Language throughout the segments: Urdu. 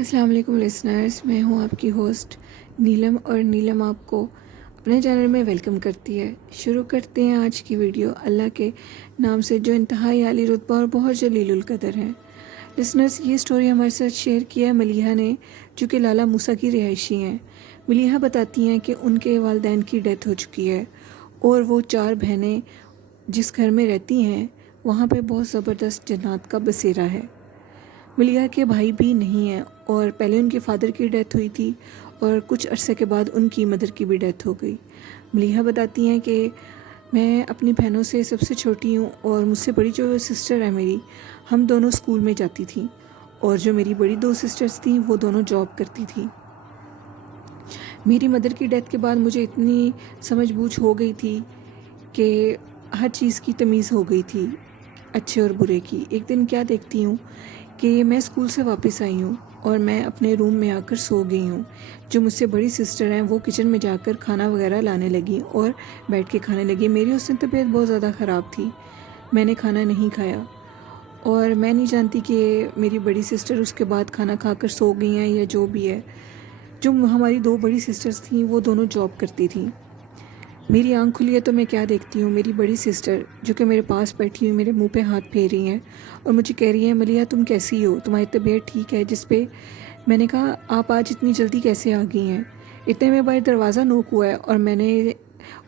السلام علیکم لسنرز، میں ہوں آپ کی ہوسٹ نیلم، اور نیلم آپ کو اپنے چینل میں ویلکم کرتی ہے۔ شروع کرتے ہیں آج کی ویڈیو اللہ کے نام سے جو انتہائی عالی رتبہ اور بہت جلیل القدر ہیں۔ لسنرز، یہ سٹوری ہمارے ساتھ شیئر کیا ہے ملیحہ نے، جو کہ لالہ موسیٰ کی رہائشی ہیں۔ ملیحہ بتاتی ہیں کہ ان کے والدین کی ڈیتھ ہو چکی ہے اور وہ 4 بہنیں جس گھر میں رہتی ہیں وہاں پہ بہت زبردست جنات کا بسیرا ہے۔ ملیحہ کے بھائی بھی نہیں ہیں، اور پہلے ان کے فادر کی ڈیتھ ہوئی تھی اور کچھ عرصے کے بعد ان کی مدر کی بھی ڈیتھ ہو گئی۔ ملیحہ بتاتی ہیں کہ میں اپنی بہنوں سے سب سے چھوٹی ہوں، اور مجھ سے بڑی جو سسٹر ہے میری، ہم دونوں اسکول میں جاتی تھیں، اور جو میری بڑی 2 سسٹرز تھیں وہ دونوں جاب کرتی تھیں۔ میری مدر کی ڈیتھ کے بعد مجھے اتنی سمجھ بوجھ ہو گئی تھی کہ ہر چیز کی تمیز ہو گئی تھی، اچھے اور برے کی۔ ایک دن کیا دیکھتی ہوں کہ میں اسکول سے واپس آئی ہوں اور میں اپنے روم میں آ کر سو گئی ہوں۔ جو مجھ سے بڑی سسٹر ہیں وہ کچن میں جا کر کھانا وغیرہ لانے لگی اور بیٹھ کے کھانے لگی۔ میری اس دن طبیعت بہت زیادہ خراب تھی، میں نے کھانا نہیں کھایا، اور میں نہیں جانتی کہ میری بڑی سسٹر اس کے بعد کھانا کھا کر سو گئی ہیں یا جو بھی ہے۔ جو ہماری 2 بڑی سسٹرز تھیں وہ دونوں جاب کرتی تھیں۔ میری آنکھ کھلی ہے تو میں کیا دیکھتی ہوں، میری بڑی سسٹر جو کہ میرے پاس بیٹھی ہوئی میرے منہ پہ ہاتھ پھیر رہی ہیں اور مجھے کہہ رہی ہیں ملیحہ تم کیسی ہو، تمہاری طبیعت ٹھیک ہے؟ جس پہ میں نے کہا آپ آج اتنی جلدی کیسے آ گئی ہیں؟ اتنے میں باہر دروازہ نوک ہوا ہے اور میں نے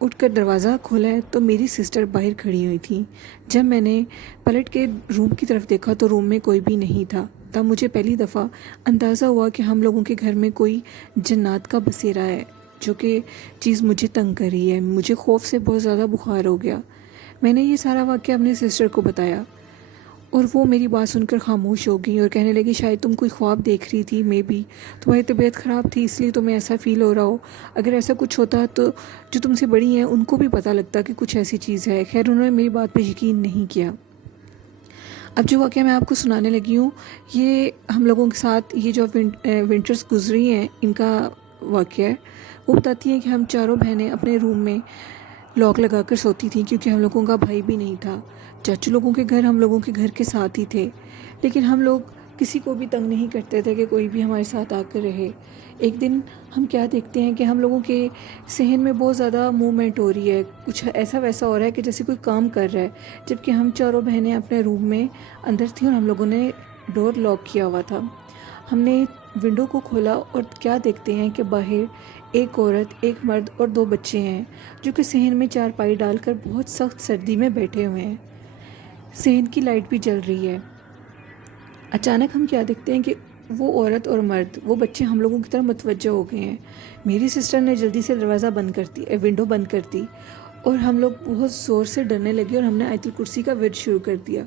اٹھ کر دروازہ کھولا ہے تو میری سسٹر باہر کھڑی ہوئی تھی۔ جب میں نے پلٹ کے روم کی طرف دیکھا تو روم میں کوئی بھی نہیں تھا۔ تب مجھے پہلی دفعہ اندازہ ہوا کہ ہم لوگوں کے گھر میں کوئی جنات کا بسیرا ہے، جو کہ چیز مجھے تنگ کر رہی ہے۔ مجھے خوف سے بہت زیادہ بخار ہو گیا۔ میں نے یہ سارا واقعہ اپنے سسٹر کو بتایا، اور وہ میری بات سن کر خاموش ہو گئی اور کہنے لگی شاید تم کوئی خواب دیکھ رہی تھی، مے بی تمہاری طبیعت خراب تھی اس لیے تمہیں ایسا فیل ہو رہا ہو۔ اگر ایسا کچھ ہوتا تو جو تم سے بڑی ہیں ان کو بھی پتہ لگتا کہ کچھ ایسی چیز ہے۔ خیر انہوں نے میری بات پہ یقین نہیں کیا۔ اب جو واقعہ میں آپ کو سنانے لگی ہوں یہ ہم لوگوں کے ساتھ یہ جو ونٹرز گزری ہیں ان کا واقعہ ہے۔ وہ بتاتی ہیں کہ ہم چاروں بہنیں اپنے روم میں لاک لگا کر سوتی تھیں، کیونکہ ہم لوگوں کا بھائی بھی نہیں تھا۔ چاچو لوگوں کے گھر ہم لوگوں کے گھر کے ساتھ ہی تھے، لیکن ہم لوگ کسی کو بھی تنگ نہیں کرتے تھے کہ کوئی بھی ہمارے ساتھ آ کر رہے۔ ایک دن ہم کیا دیکھتے ہیں کہ ہم لوگوں کے صحن میں بہت زیادہ موومنٹ ہو رہی ہے، کچھ ایسا ویسا ہو رہا ہے کہ جیسے کوئی کام کر رہا ہے، جبکہ ہم چاروں بہنیں اپنے روم میں اندر تھیں اور ہم لوگوں نے ڈور لاک کیا ہوا تھا۔ ہم نے ونڈو کو کھولا اور کیا دیکھتے ہیں کہ باہر ایک عورت، ایک مرد اور 2 بچے ہیں، جو کہ صحن میں چارپائی ڈال کر بہت سخت سردی میں بیٹھے ہوئے ہیں۔ صحن کی لائٹ بھی جل رہی ہے۔ اچانک ہم کیا دیکھتے ہیں کہ وہ عورت اور مرد، وہ بچے ہم لوگوں کی طرف متوجہ ہو گئے ہیں۔ میری سسٹر نے جلدی سے دروازہ بند کرتی، ونڈو بند کرتی، اور ہم لوگ بہت زور سے ڈرنے لگے اور ہم نے آیت الکرسی کا ورد شروع کر دیا۔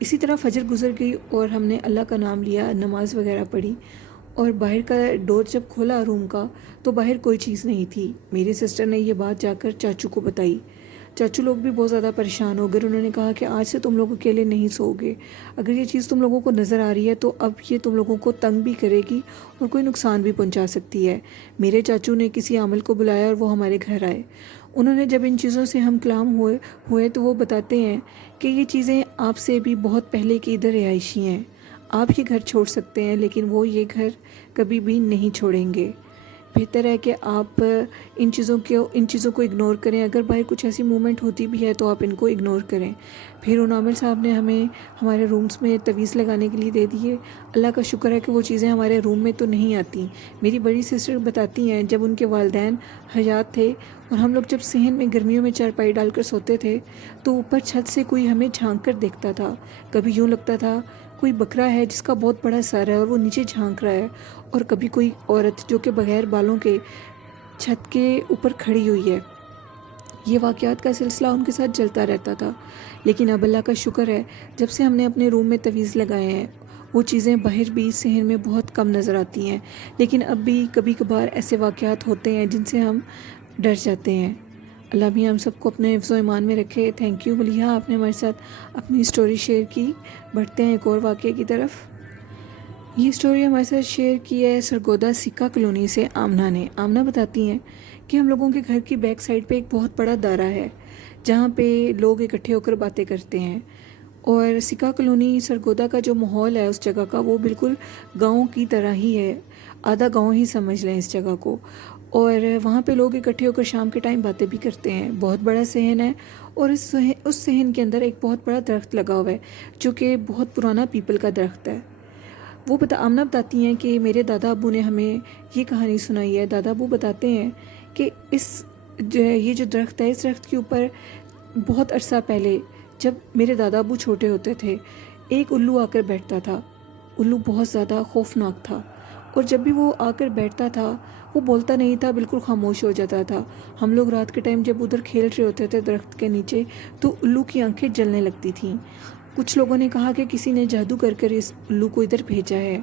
اسی طرح فجر گزر گئی اور ہم نے اللہ کا نام لیا، نماز وغیرہ پڑھی، اور باہر کا ڈور جب کھولا روم کا تو باہر کوئی چیز نہیں تھی۔ میری سسٹر نے یہ بات جا کر چاچو کو بتائی۔ چاچو لوگ بھی بہت زیادہ پریشان ہو گئے۔ انہوں نے کہا کہ آج سے تم لوگ اکیلے نہیں سو گے، اگر یہ چیز تم لوگوں کو نظر آ رہی ہے تو اب یہ تم لوگوں کو تنگ بھی کرے گی اور کوئی نقصان بھی پہنچا سکتی ہے۔ میرے چاچو نے کسی عامل کو بلایا اور وہ ہمارے گھر آئے۔ انہوں نے جب ان چیزوں سے ہم کلام ہوئے تو وہ بتاتے ہیں کہ یہ چیزیں آپ سے بھی بہت پہلے کی ادھر رہائشی ہیں، آپ یہ گھر چھوڑ سکتے ہیں لیکن وہ یہ گھر کبھی بھی نہیں چھوڑیں گے۔ بہتر ہے کہ آپ ان چیزوں کو اگنور کریں۔ اگر باہر کچھ ایسی موومنٹ ہوتی بھی ہے تو آپ ان کو اگنور کریں۔ پھر ان عامل صاحب نے ہمیں ہمارے رومز میں تعویذ لگانے کے لیے دے دیے۔ اللہ کا شکر ہے کہ وہ چیزیں ہمارے روم میں تو نہیں آتی۔ میری بڑی سسٹر بتاتی ہیں جب ان کے والدین حیات تھے اور ہم لوگ جب صحن میں گرمیوں میں چارپائی ڈال کر سوتے تھے تو اوپر چھت سے کوئی ہمیں جھانک کر دیکھتا تھا۔ کبھی یوں لگتا تھا کوئی بکرا ہے جس کا بہت بڑا سر ہے اور وہ نیچے جھانک رہا ہے، اور کبھی کوئی عورت جو کہ بغیر بالوں کے چھت کے اوپر کھڑی ہوئی ہے۔ یہ واقعات کا سلسلہ ان کے ساتھ چلتا رہتا تھا، لیکن اب اللہ کا شکر ہے جب سے ہم نے اپنے روم میں تعویذ لگائے ہیں وہ چیزیں باہر بھی صحن میں بہت کم نظر آتی ہیں، لیکن اب بھی کبھی کبھار ایسے واقعات ہوتے ہیں جن سے ہم ڈر جاتے ہیں۔ اللہ بھی ہم سب کو اپنے حفظ و ایمان میں رکھے۔ تھینک یو ملیحہ، آپ نے ہمارے ساتھ اپنی سٹوری شیئر کی۔ بڑھتے ہیں ایک اور واقعے کی طرف۔ یہ سٹوری ہمارے ساتھ شیئر کی ہے سرگودا سکہ کالونی سے آمنہ نے۔ آمنہ بتاتی ہیں کہ ہم لوگوں کے گھر کی بیک سائڈ پہ ایک بہت بڑا دارا ہے جہاں پہ لوگ اکٹھے ہو کر باتیں کرتے ہیں، اور سکا کالونی سرگودا کا جو ماحول ہے اس جگہ کا وہ بالکل گاؤں کی طرح ہی ہے، آدھا گاؤں ہی سمجھ لیں اس جگہ کو۔ اور وہاں پہ لوگ اکٹھے ہو کر شام کے ٹائم باتیں بھی کرتے ہیں۔ بہت بڑا صحن ہے اور اس صحن کے اندر ایک بہت بڑا درخت لگا ہوا ہے جو کہ بہت پرانا پیپل کا درخت ہے۔ وہ آمنہ بتاتی ہیں کہ میرے دادا ابو نے ہمیں یہ کہانی سنائی ہے۔ دادا ابو بتاتے ہیں کہ یہ جو درخت ہے، اس درخت کے اوپر بہت عرصہ پہلے جب میرے دادا ابو چھوٹے ہوتے تھے، ایک الو آ کر بیٹھتا تھا۔ الو بہت زیادہ خوفناک تھا اور جب بھی وہ آ کر بیٹھتا تھا وہ بولتا نہیں تھا، بالکل خاموش ہو جاتا تھا۔ ہم لوگ رات کے ٹائم جب ادھر کھیل رہے ہوتے تھے درخت کے نیچے تو الو کی آنکھیں جلنے لگتی تھیں۔ کچھ لوگوں نے کہا کہ کسی نے جادو کر کر اس الو کو ادھر بھیجا ہے،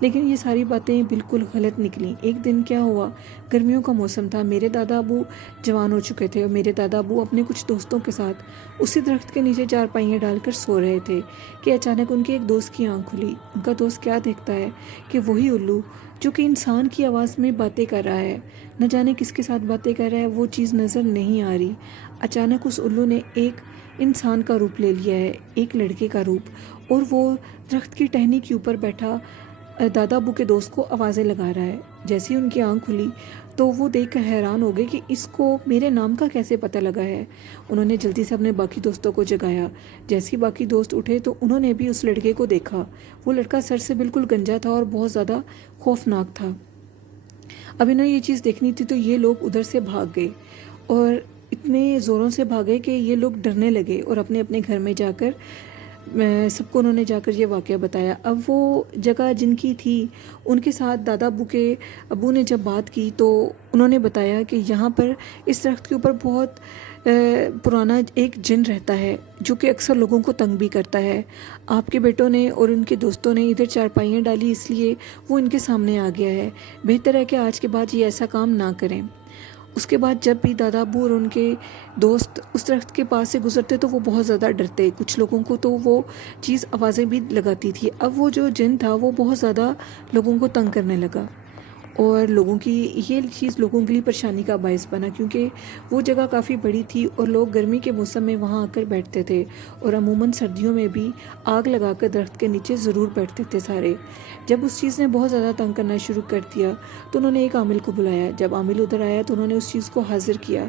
لیکن یہ ساری باتیں بالکل غلط نکلیں۔ ایک دن کیا ہوا، گرمیوں کا موسم تھا، میرے دادا ابو جوان ہو چکے تھے اور میرے دادا ابو اپنے کچھ دوستوں کے ساتھ اسی درخت کے نیچے چارپائیاں ڈال کر سو رہے تھے کہ اچانک ان کے ایک دوست کی آنکھ کھلی۔ ان کا دوست کیا دیکھتا ہے کہ وہی الو جو کہ انسان کی آواز میں باتیں کر رہا ہے، نہ جانے کس کے ساتھ باتیں کر رہا ہے، وہ چیز نظر نہیں آ رہی۔ اچانک اس الو نے ایک انسان کا روپ لے لیا ہے، ایک لڑکے کا روپ، اور وہ درخت کی ٹہنی کے اوپر بیٹھا دادا ابو کے دوست کو آوازیں لگا رہا ہے۔ جیسے ہی ان کی آنکھ کھلی تو وہ دیکھ کر حیران ہو گئے کہ اس کو میرے نام کا کیسے پتہ لگا ہے۔ انہوں نے جلدی سے اپنے باقی دوستوں کو جگایا۔ جیسے ہی باقی دوست اٹھے تو انہوں نے بھی اس لڑکے کو دیکھا۔ وہ لڑکا سر سے بالکل گنجا تھا اور بہت زیادہ خوفناک تھا۔ اب انہیں یہ چیز دیکھنی تھی تو یہ لوگ ادھر سے بھاگ گئے اور اتنے زوروں سے بھاگے کہ یہ لوگ ڈرنے لگے اور اپنے اپنے گھر میں جا کر سب کو انہوں نے جا کر یہ واقعہ بتایا۔ اب وہ جگہ جن کی تھی ان کے ساتھ دادا ابو نے جب بات کی تو انہوں نے بتایا کہ یہاں پر اس درخت کے اوپر بہت پرانا ایک جن رہتا ہے جو کہ اکثر لوگوں کو تنگ بھی کرتا ہے۔ آپ کے بیٹوں نے اور ان کے دوستوں نے ادھر چارپائیاں ڈالی اس لیے وہ ان کے سامنے آ گیا ہے، بہتر ہے کہ آج کے بعد یہ ایسا کام نہ کریں۔ اس کے بعد جب بھی دادا ابو اور ان کے دوست اس درخت کے پاس سے گزرتے تو وہ بہت زیادہ ڈرتے۔ کچھ لوگوں کو تو وہ چیز آوازیں بھی لگاتی تھی۔ اب وہ جو جن تھا وہ بہت زیادہ لوگوں کو تنگ کرنے لگا اور یہ چیز لوگوں کے لیے پریشانی کا باعث بنا، کیونکہ وہ جگہ کافی بڑی تھی اور لوگ گرمی کے موسم میں وہاں آ کر بیٹھتے تھے اور عموماً سردیوں میں بھی آگ لگا کر درخت کے نیچے ضرور بیٹھتے تھے سارے۔ جب اس چیز نے بہت زیادہ تنگ کرنا شروع کر دیا تو انہوں نے ایک عامل کو بلایا۔ جب عامل ادھر آیا تو انہوں نے اس چیز کو حاضر کیا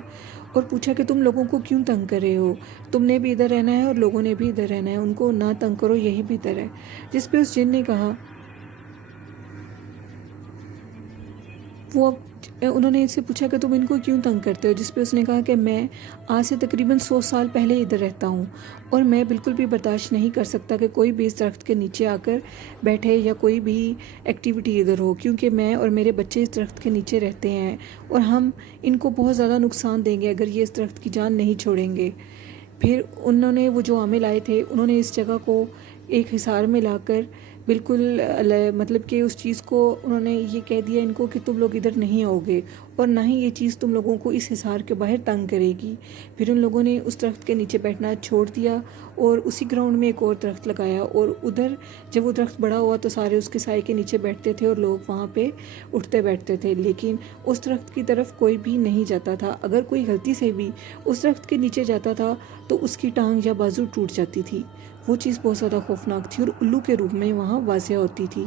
اور پوچھا کہ تم لوگوں کو کیوں تنگ کر رہے ہو، تم نے بھی ادھر رہنا ہے اور لوگوں نے بھی ادھر رہنا ہے، ان کو نہ تنگ کرو، یہی بہتر ہے۔ جس پہ اس جن نے کہا انہوں نے اس سے پوچھا کہ تم ان کو کیوں تنگ کرتے ہو، جس پہ اس نے کہا کہ میں آج سے تقریباً 100 سال پہلے ادھر رہتا ہوں اور میں بالکل بھی برداشت نہیں کر سکتا کہ کوئی بھی اس درخت کے نیچے آ کر بیٹھے یا کوئی بھی ایکٹیویٹی ادھر ہو، کیونکہ میں اور میرے بچے اس درخت کے نیچے رہتے ہیں اور ہم ان کو بہت زیادہ نقصان دیں گے اگر یہ اس درخت کی جان نہیں چھوڑیں گے۔ پھر انہوں نے وہ جو عامل آئے تھے انہوں نے اس جگہ کو ایک حصار میں لا کر بالکل مطلب کہ اس چیز کو انہوں نے یہ کہہ دیا ان کو کہ تم لوگ ادھر نہیں آؤ گے اور نہ ہی یہ چیز تم لوگوں کو اس حصار کے باہر تنگ کرے گی۔ پھر ان لوگوں نے اس درخت کے نیچے بیٹھنا چھوڑ دیا اور اسی گراؤنڈ میں ایک اور درخت لگایا اور ادھر جب وہ درخت بڑا ہوا تو سارے اس کے سائے کے نیچے بیٹھتے تھے اور لوگ وہاں پہ اٹھتے بیٹھتے تھے، لیکن اس درخت کی طرف کوئی بھی نہیں جاتا تھا۔ اگر کوئی غلطی سے بھی اس درخت کے نیچے جاتا تھا تو اس کی ٹانگ یا بازو ٹوٹ جاتی تھی۔ وہ چیز بہت زیادہ خوفناک تھی اور الو کے روپ میں وہاں واضح ہوتی تھی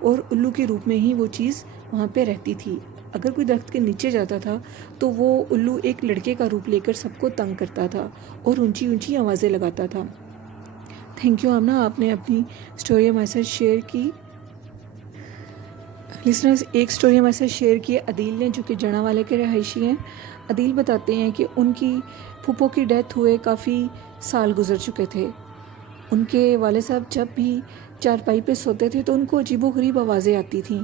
اور الو کے روپ میں ہی وہ چیز وہاں پہ رہتی تھی۔ اگر کوئی درخت کے نیچے جاتا تھا تو وہ الو ایک لڑکے کا روپ لے کر سب کو تنگ کرتا تھا اور اونچی اونچی آوازیں لگاتا تھا۔ تھینک یو آمنہ، آپ نے اپنی سٹوری ہمارے ساتھ شیئر کی۔ لسنرز، ایک سٹوری ہمارے ساتھ شیئر کی عدیل نے، جو کہ جڑا والے کے رہائشی ہیں۔ عدیل بتاتے ہیں کہ ان کی پھپھو کی ڈیتھ ہوئے کافی سال گزر چکے تھے۔ ان کے والد صاحب جب بھی چارپائی پہ سوتے تھے تو ان کو عجیب و غریب آوازیں آتی تھیں۔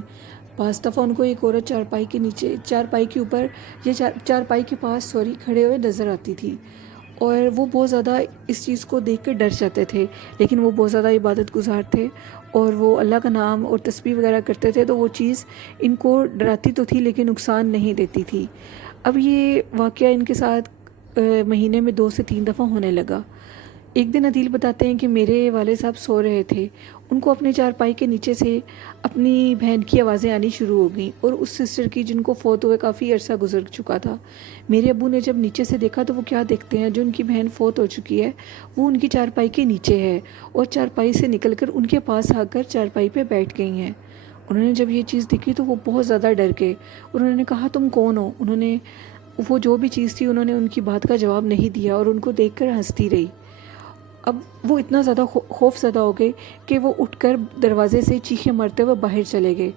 بعض دفعہ ان کو ایک عورت چارپائی کے اوپر یا چارپائی کے پاس کھڑے ہوئے نظر آتی تھی اور وہ بہت زیادہ اس چیز کو دیکھ کے ڈر جاتے تھے، لیکن وہ بہت زیادہ عبادت گزار تھے اور وہ اللہ کا نام اور تسبیح وغیرہ کرتے تھے، تو وہ چیز ان کو ڈراتی تو تھی لیکن نقصان نہیں دیتی تھی۔ اب یہ واقعہ ان کے ساتھ مہینے میں 2 سے 3 دفعہ ہونے لگا۔ ایک دن عدیل بتاتے ہیں کہ میرے والد صاحب سو رہے تھے، ان کو اپنے چارپائی کے نیچے سے اپنی بہن کی آوازیں آنی شروع ہو گئیں، اور اس سسٹر کی جن کو فوت ہوئے کافی عرصہ گزر چکا تھا۔ میرے ابو نے جب نیچے سے دیکھا تو وہ کیا دیکھتے ہیں، جو ان کی بہن فوت ہو چکی ہے وہ ان کی چارپائی کے نیچے ہے، اور چارپائی سے نکل کر ان کے پاس آ کر چارپائی پہ بیٹھ گئی ہیں۔ انہوں نے جب یہ چیز دیکھی تو وہ بہت زیادہ ڈر گئے۔ انہوں نے کہا تم کون ہو؟ انہوں نے وہ جو بھی چیز تھی انہوں نے ان کی بات کا جواب نہیں دیا، اور ان کو دیکھ کر ہنستی رہی۔ اب وہ اتنا زیادہ خوف زدہ ہو گئے کہ وہ اٹھ کر دروازے سے چیخیں مارتے ہوئے باہر چلے گئے،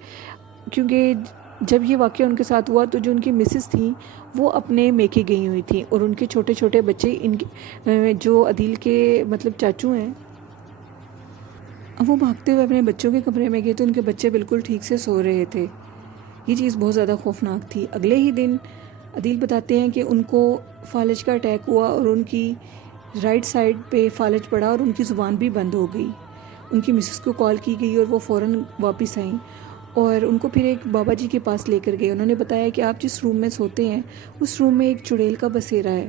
کیونکہ جب یہ واقعہ ان کے ساتھ ہوا تو جو ان کی مسز تھیں وہ اپنے میکے گئی ہوئی تھیں، اور ان کے چھوٹے چھوٹے بچے ان کے جو عدیل کے مطلب چاچو ہیں، اب وہ بھاگتے ہوئے اپنے بچوں کے کمرے میں گئے تو ان کے بچے بالکل ٹھیک سے سو رہے تھے۔ یہ چیز بہت زیادہ خوفناک تھی۔ اگلے ہی دن عدیل بتاتے ہیں کہ ان کو فالج کا اٹیک ہوا، اور ان کی رائٹ سائڈ پہ فالج پڑا اور ان کی زبان بھی بند ہو گئی۔ ان کی مسز کو کال کی گئی اور وہ فوراً واپس آئیں، اور ان کو پھر ایک بابا جی کے پاس لے کر گئے۔ انہوں نے بتایا کہ آپ جس روم میں سوتے ہیں اس روم میں ایک چڑیل کا بسیرا ہے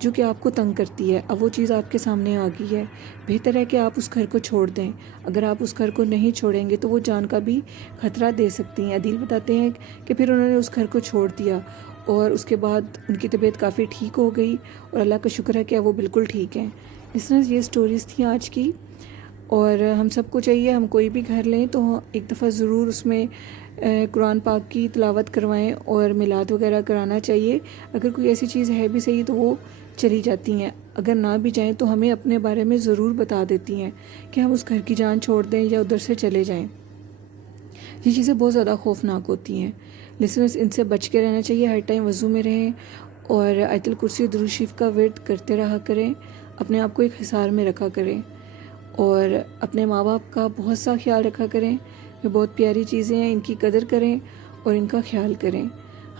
جو کہ آپ کو تنگ کرتی ہے۔ اب وہ چیز آپ کے سامنے آ گئی ہے، بہتر ہے کہ آپ اس گھر کو چھوڑ دیں۔ اگر آپ اس گھر کو نہیں چھوڑیں گے تو وہ جان کا بھی خطرہ دے سکتی ہیں۔ عدیل بتاتے ہیں کہ پھر انہوں نے اس گھر کو چھوڑ دیا، اور اس کے بعد ان کی طبیعت کافی ٹھیک ہو گئی، اور اللہ کا شکر ہے کہ وہ بالکل ٹھیک ہیں۔ اس طرح یہ سٹوریز تھیں آج کی، اور ہم سب کو چاہیے ہم کوئی بھی گھر لیں تو ایک دفعہ ضرور اس میں قرآن پاک کی تلاوت کروائیں، اور میلاد وغیرہ کرانا چاہیے۔ اگر کوئی ایسی چیز ہے بھی صحیح تو وہ چلی جاتی ہیں، اگر نہ بھی جائیں تو ہمیں اپنے بارے میں ضرور بتا دیتی ہیں کہ ہم اس گھر کی جان چھوڑ دیں یا ادھر سے چلے جائیں۔ یہ چیزیں بہت زیادہ خوفناک ہوتی ہیں۔ لسنرز، ان سے بچ کے رہنا چاہیے، ہر ٹائم وضو میں رہیں، اور آیت الکرسی درود شریف کا ورد کرتے رہا کریں، اپنے آپ کو ایک حصار میں رکھا کریں، اور اپنے ماں باپ کا بہت سا خیال رکھا کریں۔ یہ بہت پیاری چیزیں ہیں، ان کی قدر کریں اور ان کا خیال کریں۔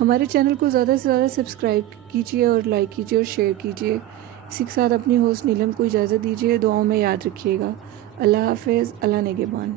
ہمارے چینل کو زیادہ سے زیادہ سبسکرائب کیجیے اور لائک کیجیے اور شیئر کیجیے۔ اسی کے ساتھ اپنی ہوسٹ نیلم کو اجازت دیجیے، دعاؤں میں یاد رکھیے گا۔ اللہ حافظ، اللہ نگہبان۔